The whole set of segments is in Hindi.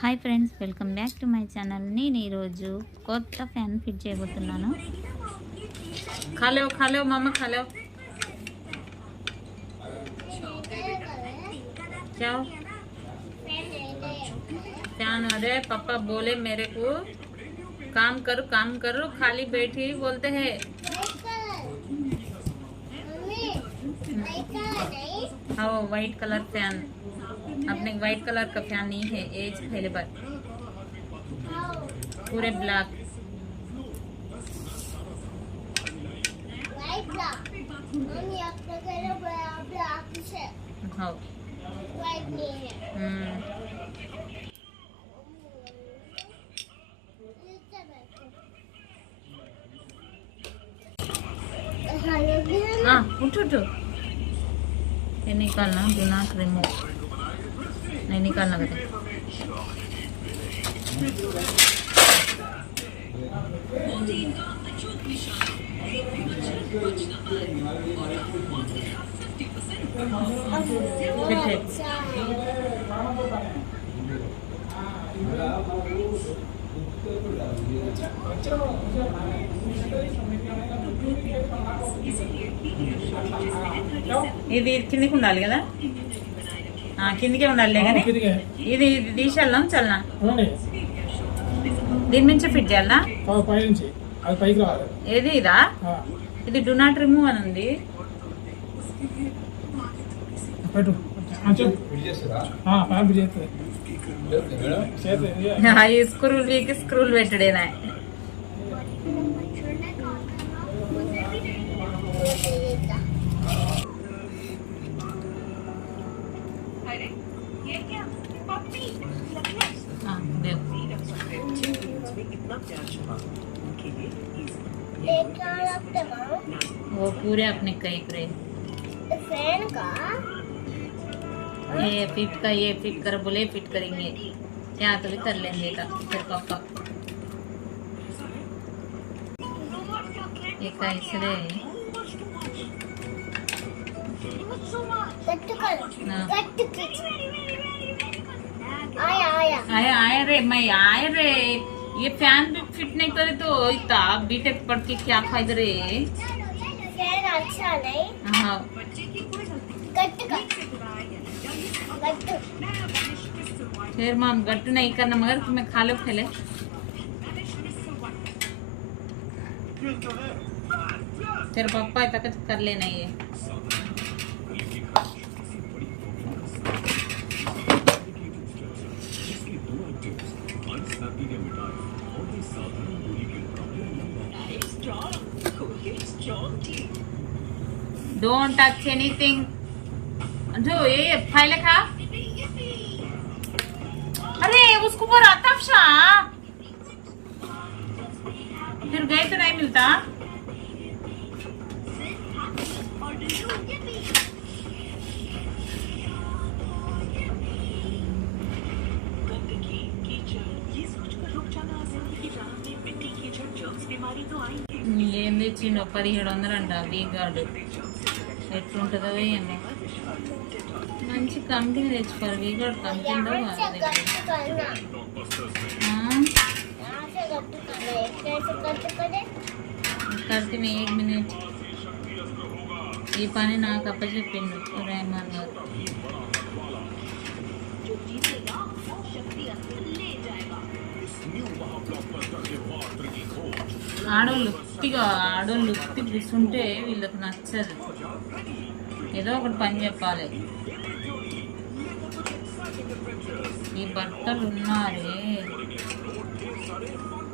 Hi friends welcome back to my channel నేను ఈరోజు కొత్త ఫ్యాన్ ఫిట్ చేయబోతున్నాను खा लो खा लो मामा खा लो क्या हो? फैन अरे पापा बोले मेरे को काम करो काम करो खाली बैठी बोलते हैं हाँ व्हाइट कलर फैन अपने व्हाइट कलर का फ़ैन नहीं है एज अवेलेबल पूरे ब्लैक हाँ हम्म। हाँ उठ उठ। ये निकालना नॉट रिमूव नहीं निकालना कहते फिर से ఇది కిందికి ఉండాలి కదా ఆ, కిందికే ఉండాలి కానీ. ఇది ఇది తీసేద్దాం దీని నుంచి ఫిట్ చేయాలా? ఏది ఇదా? ఇది డు నాట్ రిమూవ్ అని ఉంది. ఈ స్క్రూల్ వీకి స్క్రూల్ పెట్టుడేనా वो पूरे अपने कई फ़ैन का ये फिट का ये फिट कर बोले फिट करेंगे। क्या तो भी कर लेंगे का फिर पापा ये कैसे आया आया। आया आया रे मैं आया रे। ये फ़ैन भी फिट नहीं करे तो इतना बीटेक पढ़ के क्या फ़ायदा रे हाँ। फिर माम गट्टू नहीं करना, मगर तुम्हें खा लो खेले तेरे पापा तक कर लेना ये। डोंट टच एनीथिंग जो ये फाइल खा अरे उसको पर आता फिर गए तो नहीं मिलता ఏం తెచ్చిండో పదిహేడు వందలు అంట వీగాడు ఎట్లుంటుందో ఏమో. మంచి కంపెనీ తెచ్చుకోవాలి. వీ కూడా కంపెనీలో కడితే ఎయిట్ మినిట్స్. ఈ పని నాకు అప్పచెప్పిండు రేమాన్ గారు. ఆడోళ్ళు ఉత్తిగా ఆడోళ్ళు ఉత్తి కూర్చుంటే వీళ్ళకి నచ్చదు. ఏదో ఒకటి పని చెప్పాలి. ఈ భర్తలు ఉన్నారే.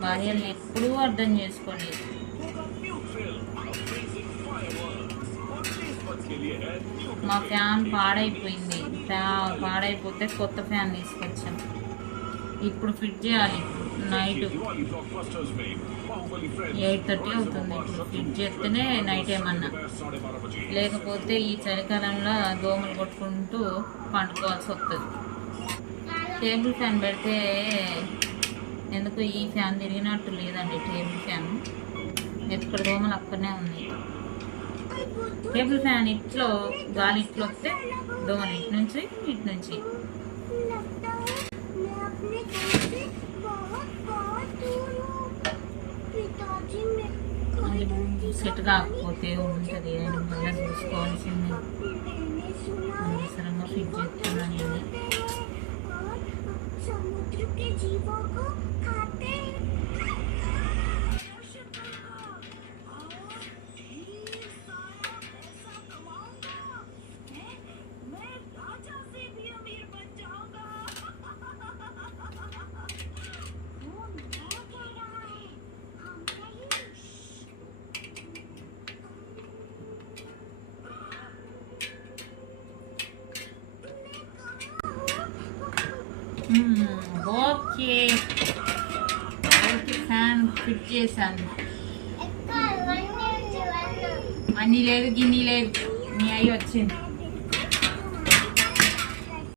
భార్యల్ని ఎప్పుడూ అర్థం చేసుకోలేదు. మా ఫ్యాన్ పాడైపోయింది. పాడైపోతే కొత్త ఫ్యాన్ తీసుకొచ్చాం. ఇప్పుడు ఫిట్ చేయాలి. నైట్ ఎయిట్ థర్టీ అవుతుంది. ఇప్పుడు ఫిట్ చేస్తేనే నైట్ ఏమన్నా. లేకపోతే ఈ చలికాలంలో దోమలు కొట్టుకుంటూ పండుకోవాల్సి వస్తుంది టేబుల్ ఫ్యాన్ పెడితే ఎందుకు ఈ ఫ్యాన్ తిరిగినట్టు లేదండి టేబుల్ ఫ్యాన్. ఎక్కడ దోమలు అక్కడనే ఉన్నాయి. టేబుల్ ఫ్యాన్ ఇట్లో గాలి ఇట్లో వస్తే దోమలు ఇటు నుంచి ఇటు నుంచి. సెట్ రాకపోతే ఉంటుంది. అని మళ్ళీ చూసుకోవాల్సింది. అనవసరంగా ఫిట్ చేస్తున్నాను నేను. ఫిట్ చేశాను అన్నీ లేదు గిన్ని లేదు. మీ అయ్యి వచ్చింది.